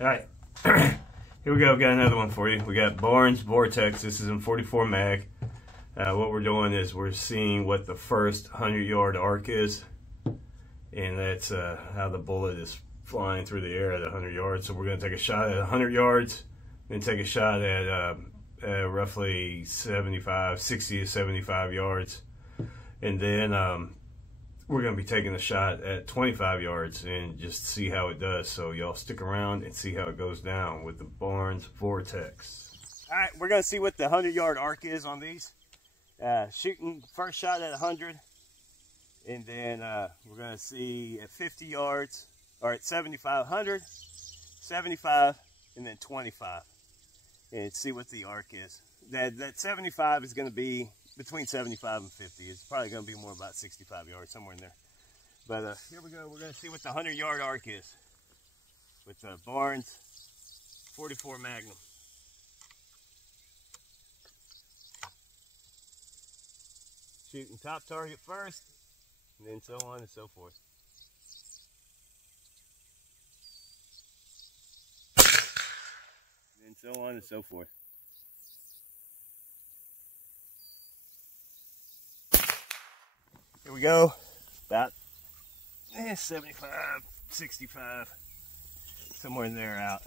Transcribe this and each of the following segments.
All right, here we go. Got another one for you. We got Barnes Vor-Tx. This is in 44 mag. What we're doing is we're seeing what the first 100-yard arc is, and that's how the bullet is flying through the air at 100 yards. So we're going to take a shot at 100 yards, then take a shot at roughly 60 to 75 yards, and then we're going to be taking a shot at 25 yards and just see how it does. So y'all stick around and see how it goes down with the Barnes Vor-Tx. All right, we're going to see what the 100-yard arc is on these. Shooting first shot at 100, and then we're going to see at 50 yards, or at 75, 100, 75, and then 25, and see what the arc is. That 75 is going to be between 75 and 50. It's probably going to be more about 65 yards, somewhere in there. But here we go. We're going to see what the 100-yard arc is with the Barnes 44 Magnum. Shooting top target first, and then so on and so forth. And so on and so forth. Here we go, about 75, 65, somewhere in there out.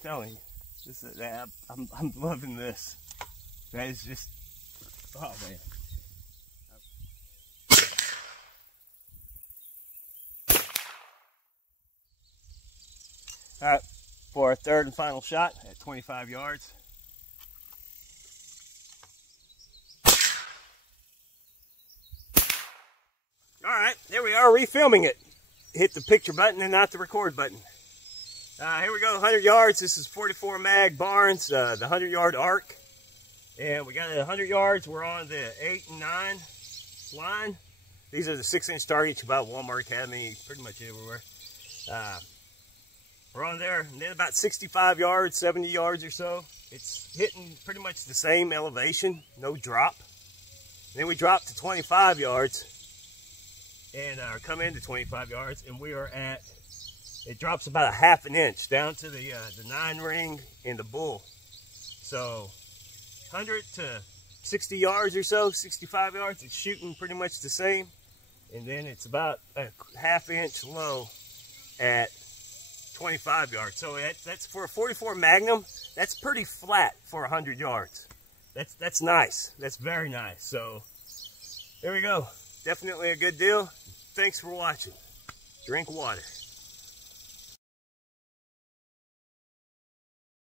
Telling you, this is, I'm loving this. That is just, oh man. All right, for our third and final shot at 25 yards. All right, there we are, refilming it. Hit the picture button and not the record button. Here we go, 100 yards. This is 44 mag Barnes, the 100-yard arc. And we got it at 100 yards. We're on the 8 and 9 line. These are the 6-inch targets you buy at Walmart, Academy, pretty much everywhere. We're on there, and then about 65 yards, 70 yards or so. It's hitting pretty much the same elevation, no drop. And then we drop to 25 yards and come into 25 yards, and we are at, it drops about a ½ an inch down to the 9 ring and the bull. So 100 to 60 yards or so, 65 yards, it's shooting pretty much the same. And then it's about a ½ inch low at 25 yards. So that's for a 44 Magnum, that's pretty flat for 100 yards. That's nice. That's very nice. So there we go. Definitely a good deal. Thanks for watching. Drink water.